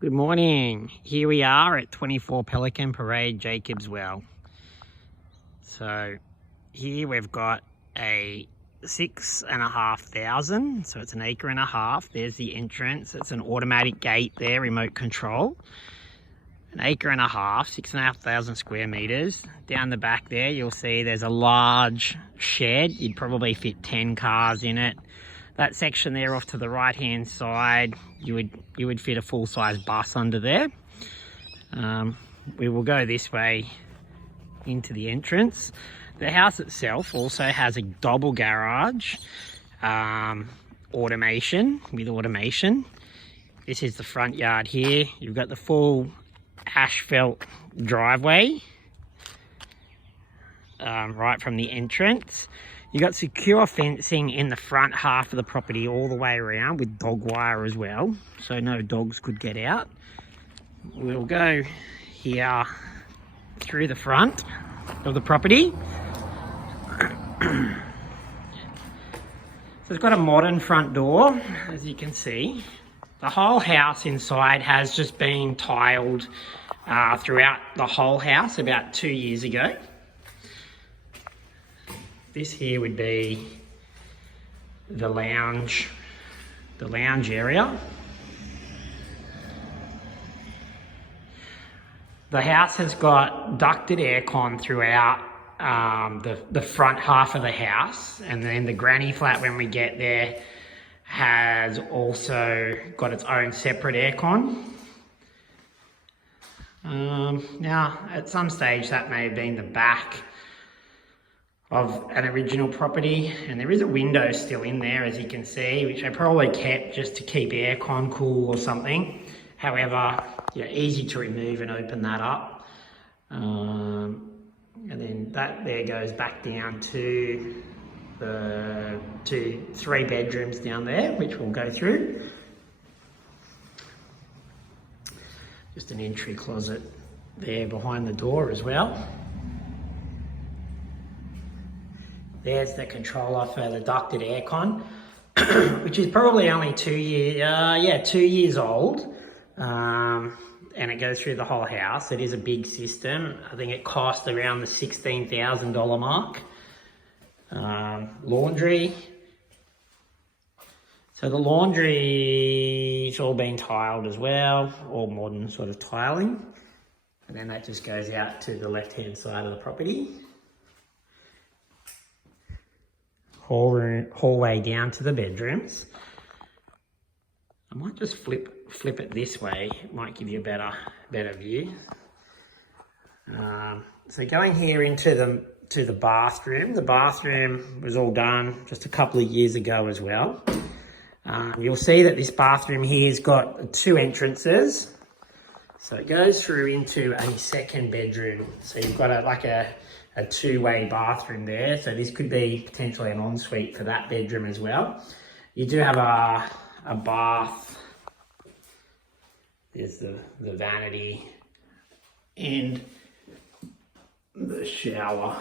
Good morning. Here we are at 24 Pelican Parade, Jacobs Well. So here we've got a 6,500, so it's an acre and a half. There's the entrance. It's an automatic gate there, remote control. An acre and a half, 6,500 square meters. Down the back there, you'll see there's a large shed. You'd probably fit 10 cars in it. That section there off to the right hand side, you would fit a full-size bus under there. We will go this way into the entrance. The house itself also has a double garage, automation. This is the front yard here. You've got the full asphalt driveway right from the entrance. You got secure fencing in the front half of the property all the way around with dog wire as well, so no dogs could get out. We'll go here through the front of the property. So it's got a modern front door, as you can see. The whole house inside has just been tiled throughout the whole house about 2 years ago. This here would be the lounge area. The house has got ducted aircon throughout the front half of the house, and then the granny flat when we get there has also got its own separate aircon. Now at some stage that may have been the back of an original property, and there is a window still in there, as you can see, which I probably kept just to keep aircon cool or something. However, easy to remove and open that up. And then that there goes back down to the 3 bedrooms down there, which we'll go through. Just an entry closet there behind the door as well. There's the controller for the ducted aircon, which is probably only 2 years old. And it goes through the whole house. It is a big system. I think it cost around the $16,000 mark. Laundry. So the laundry's all been tiled as well, all modern sort of tiling. And then that just goes out to the left-hand side of the property. Hallway down to the bedrooms. I might just flip it this way. It might give you a better view. So going here into the bathroom. The bathroom was all done just a couple of years ago as well. You'll see that this bathroom here's got 2 entrances. So it goes through into a second bedroom. So you've got a 2-way bathroom there. So this could be potentially an ensuite for that bedroom as well. You do have a bath. There's the vanity and the shower.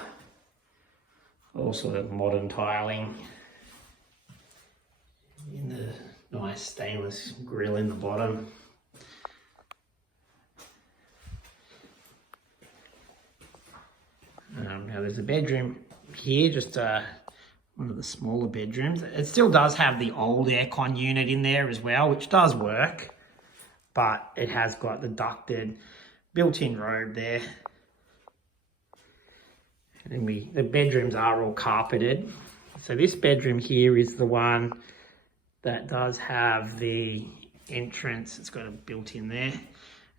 All sort of modern tiling. In the nice stainless grill in the bottom. Now there's a bedroom here, just one of the smaller bedrooms. It still does have the old aircon unit in there as well, which does work, but it has got the ducted built-in robe there. And then the bedrooms are all carpeted. So this bedroom here is the one that does have the entrance. It's got a built-in there.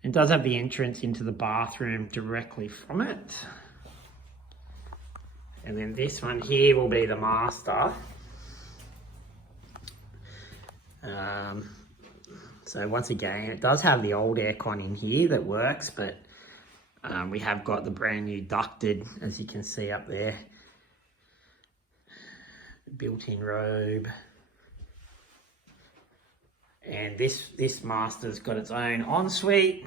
It does have the entrance into the bathroom directly from it. And then this one here will be the master. So once again, it does have the old aircon in here that works, but we have got the brand new ducted, as you can see up there. Built-in robe. And this master's got its own ensuite.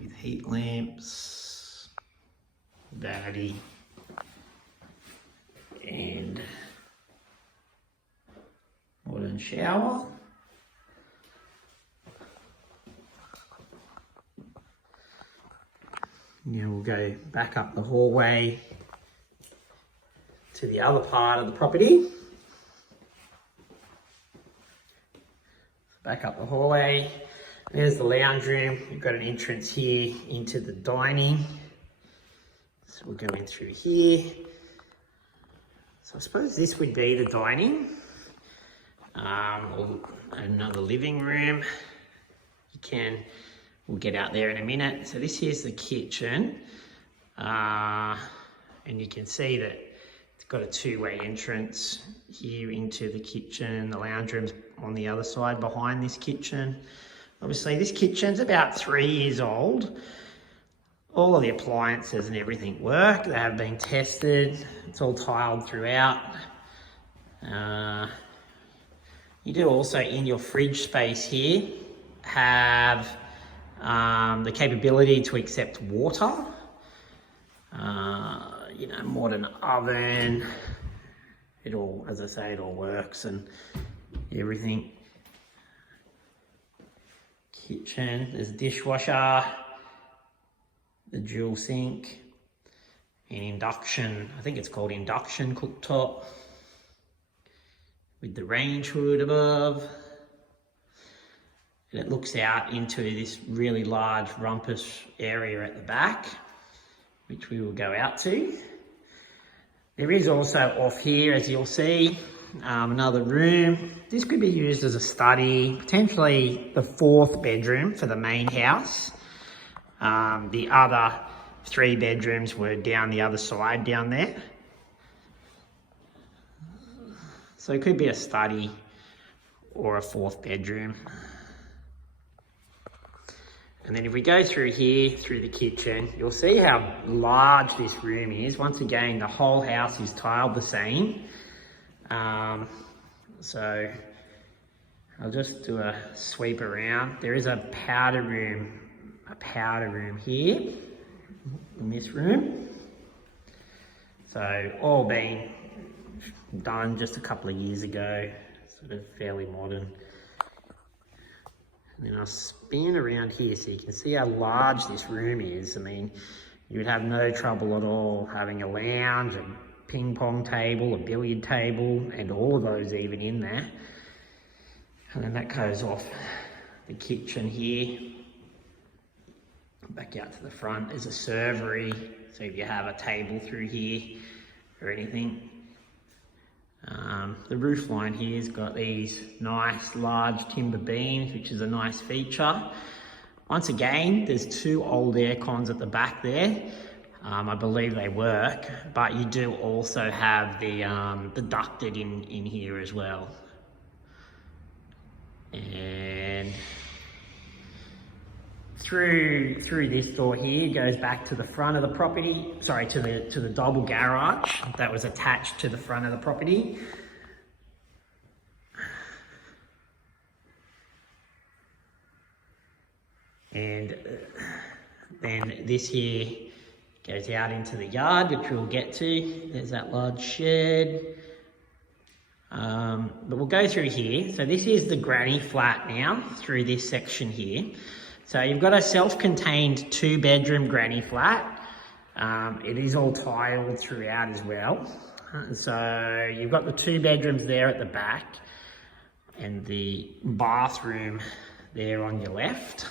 With heat lamps, vanity, and and shower. Now we'll go back up the hallway to the other part of the property. Back up the hallway. There's the lounge room. You've got an entrance here into the dining. So we'll go in through here. So I suppose this would be the dining. Or another living room. We'll get out there in a minute. So this here's the kitchen. And you can see that it's got a two-way entrance here into the kitchen. The lounge room's on the other side behind this kitchen. Obviously this kitchen's about 3 years old. All of the appliances and everything work. They have been tested. It's all tiled throughout. You do also, in your fridge space here, have the capability to accept water. Modern oven. It all, as I say, it all works and everything. Kitchen, there's a dishwasher, the dual sink, and induction, I think it's called induction cooktop, with the range hood above. And it looks out into this really large rumpus area at the back, which we will go out to. There is also off here, as you'll see, another room. This could be used as a study, potentially the 4th bedroom for the main house. The other 3 bedrooms were down the other side down there. So it could be a study or a 4th bedroom. And then if we go through here, through the kitchen, you'll see how large this room is. Once again, the whole house is tiled the same. So I'll just do a sweep around. There is a powder room here in this room. So all been done just a couple of years ago, sort of fairly modern. And then I'll spin around here so you can see how large this room is. I mean, you would have no trouble at all having a lounge, a ping pong table, a billiard table, and all of those even in there. And then that goes off the kitchen here. Back out to the front, there's a servery. So if you have a table through here or anything. The roof line here's got these nice large timber beams, which is a nice feature. Once again, there's 2 old air cons at the back there. I believe they work, but you do also have the ducted in here as well. And through this door here goes back to the front of the property. Sorry, to the double garage that was attached to the front of the property. And then this here goes out into the yard, which we'll get to. There's that large shed. But we'll go through here. So this is the granny flat now, through this section here. So you've got a self-contained 2-bedroom granny flat. It is all tiled throughout as well. So you've got the 2 bedrooms there at the back and the bathroom there on your left.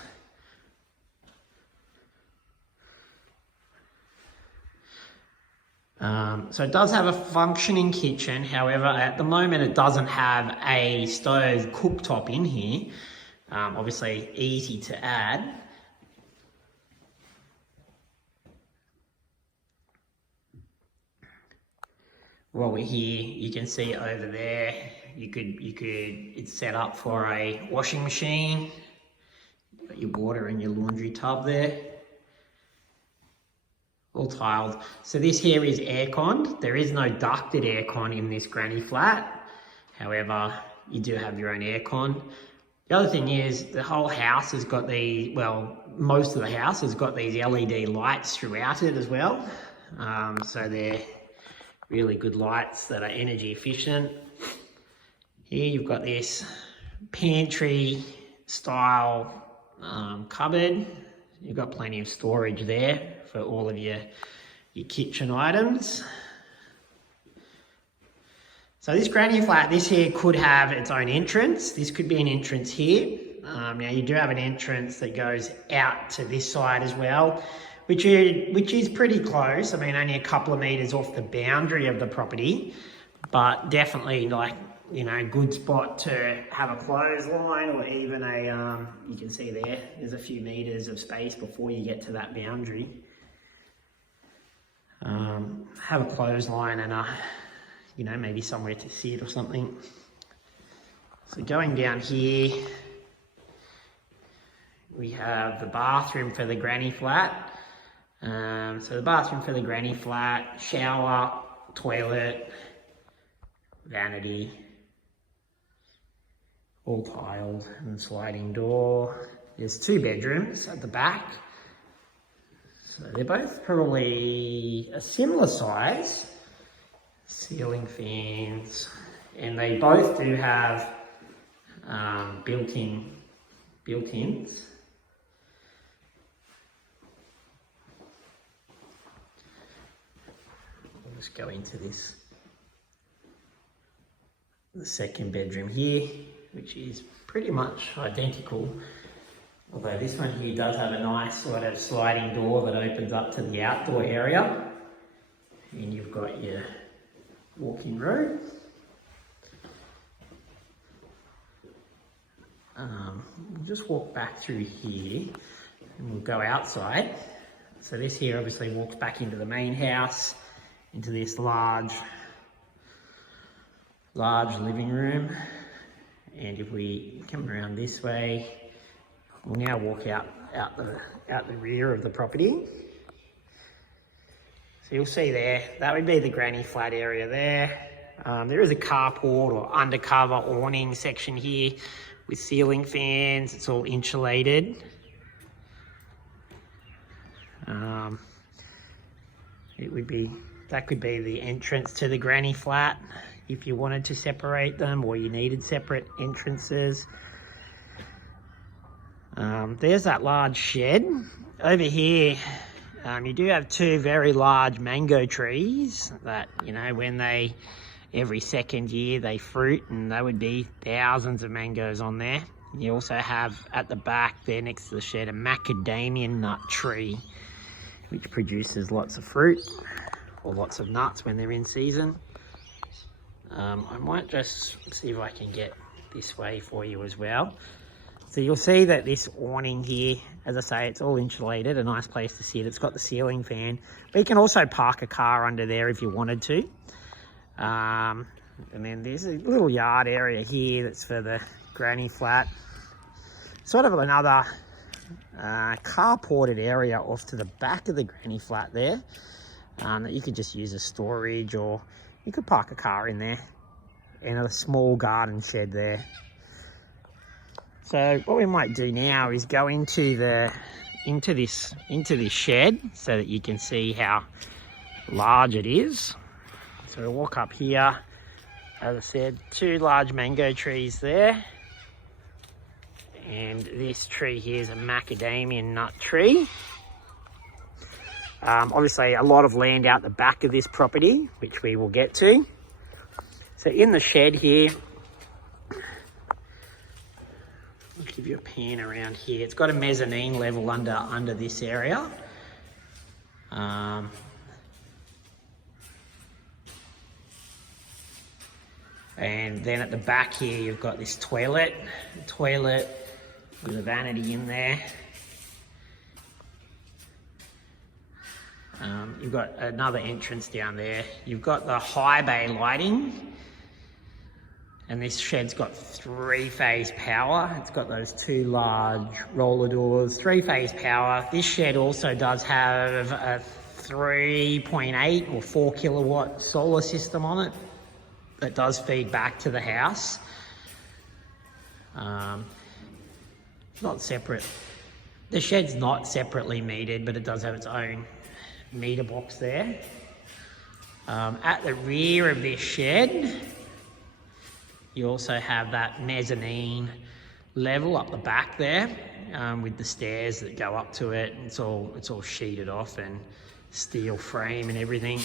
So it does have a functioning kitchen. However, at the moment it doesn't have a stove cooktop in here. Obviously easy to add. While we're here, you can see over there, it's set up for a washing machine. You've got your water and your laundry tub there. All tiled. So this here is aircon. There is no ducted aircon in this granny flat. However, you do have your own aircon. The other thing is the whole house has got most of the house has got these LED lights throughout it as well. So they're really good lights that are energy efficient. Here you've got this pantry style cupboard. You've got plenty of storage there for all of your kitchen items. So this granny flat, this here could have its own entrance. This could be an entrance here. Now you do have an entrance that goes out to this side as well, which is pretty close. I mean, only a couple of meters off the boundary of the property, but definitely like, you know, good spot to have a clothesline or even a, you can see there's a few meters of space before you get to that boundary. Have a clothesline and you know, maybe somewhere to sit or something. So going down here, we have the bathroom for the granny flat. So the bathroom for the granny flat, shower, toilet, vanity, all tiled, and sliding door. There's 2 bedrooms at the back. So they're both probably a similar size. Ceiling fans, and they both do have built-ins. We'll just go into the second bedroom here, which is pretty much identical, although this one here does have a nice sort of sliding door that opens up to the outdoor area, and you've got your walk-in room. We'll just walk back through here and we'll go outside. So this here obviously walks back into the main house, into this large living room. And if we come around this way, we'll now walk out the rear of the property. So you'll see there, that would be the granny flat area there. There is a carport or undercover awning section here with ceiling fans. It's all insulated. That could be the entrance to the granny flat if you wanted to separate them or you needed separate entrances. There's that large shed. Over here, you do have 2 very large mango trees that, you know, when every second year they fruit, and there would be thousands of mangoes on there. You also have at the back there next to the shed a macadamia nut tree, which produces lots of fruit or lots of nuts when they're in season. I might just see if I can get this way for you as well. So you'll see that this awning here, as I say, it's all insulated, a nice place to sit. It's got the ceiling fan, but you can also park a car under there if you wanted to. And then there's a little yard area here that's for the granny flat. Sort of another carported area off to the back of the granny flat there, that you could just use as storage, or you could park a car in there, and a small garden shed there. So what we might do now is go into this shed so that you can see how large it is. So we'll walk up here. As I said, 2 large mango trees there. And this tree here is a macadamia nut tree. Obviously a lot of land out the back of this property, which we will get to. So in the shed here, I'll give you a pan around here. It's got a mezzanine level under this area. And then at the back here, you've got this toilet with a vanity in there. You've got another entrance down there. You've got the high bay lighting. And this shed's got 3-phase power. It's got those 2 large roller doors, 3-phase power. This shed also does have a 3.8 or 4 kilowatt solar system on it that does feed back to the house. Not separate. The shed's not separately metered, but it does have its own meter box there. At the rear of this shed, You also have that mezzanine level up the back there, with the stairs that go up to it. It's all sheeted off and steel frame and everything.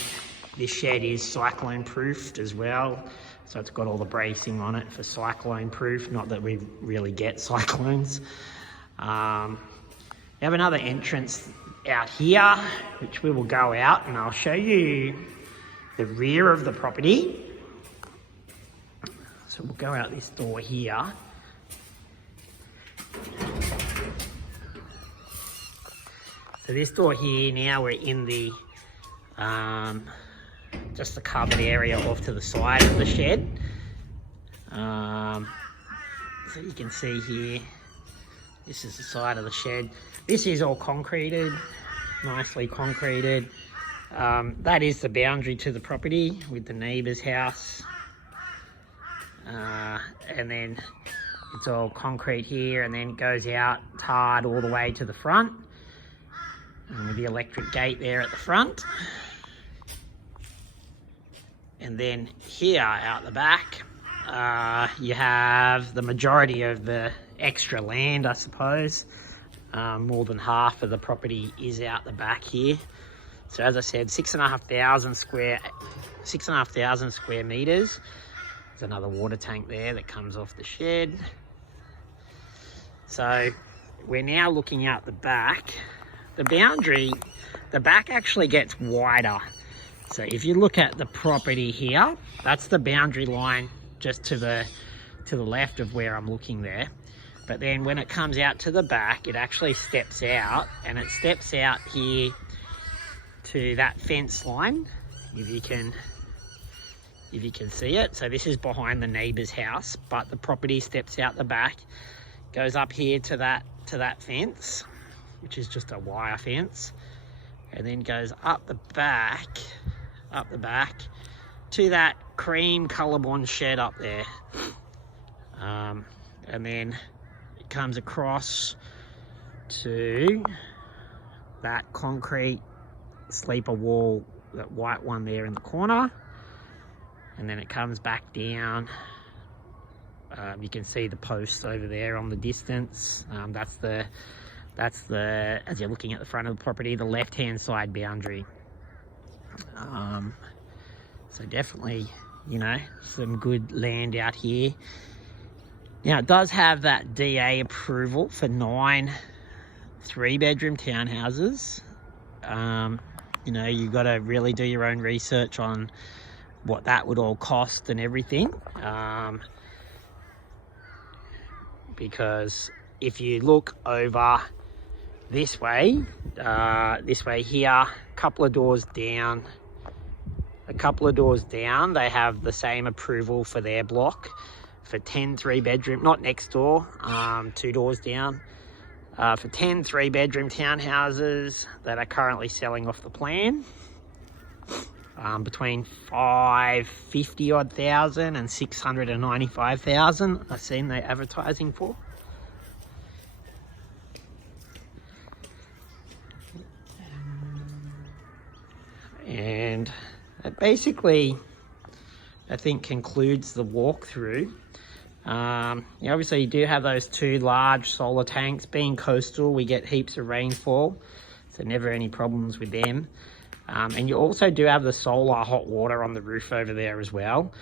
This shed is cyclone proofed as well, so it's got all the bracing on it for cyclone proof. Not that we really get cyclones. We have another entrance out here, which we will go out, and I'll show you the rear of the property. So we'll go out this door here. So this door here, now we're in the just the cupboard area off to the side of the shed. So you can see here, this is the side of the shed. This is all concreted, nicely concreted. That is the boundary to the property with the neighbour's house. And then it's all concrete here, and then it goes out tarred all the way to the front, and with the electric gate there at the front. And then here out the back, you have the majority of the extra land, I suppose. More than half of the property is out the back here. So as I said, 6,500 square meters. There's another water tank there that comes off the shed. So we're now looking out the back. The boundary, the back actually gets wider. So if you look at the property here, that's the boundary line just to the left of where I'm looking there. But then when it comes out to the back, it actually steps out, and it steps out here to that fence line, if you can see it. So this is behind the neighbour's house, but the property steps out the back, goes up here to that fence, which is just a wire fence, and then goes up the back to that cream colourborn shed up there. And then it comes across to that concrete sleeper wall, that white one there in the corner, and then it comes back down. You can see the posts over there on the distance. That's the, as you're looking at the front of the property, the left-hand side boundary. So definitely, you know, some good land out here. Now it does have that DA approval for 9 3-bedroom townhouses. You know, you've got to really do your own research on what that would all cost and everything. Because if you look over this way here, a couple of doors down, they have the same approval for their block for 10 3-bedroom, not next door, 2 doors down, for 10 3-bedroom townhouses that are currently selling off the plan, between 550 odd thousand and 695,000. I've seen they advertising for. And that basically, I think, concludes the walkthrough. Obviously you do have those 2 large solar tanks. Being coastal, we get heaps of rainfall, so never any problems with them. And you also do have the solar hot water on the roof over there as well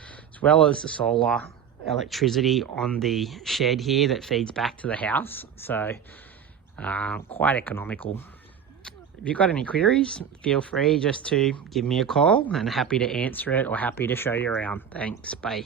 as the solar electricity on the shed here that feeds back to the house. So quite economical. If you've got any queries, feel free just to give me a call, and happy to answer it or happy to show you around. Thanks, bye.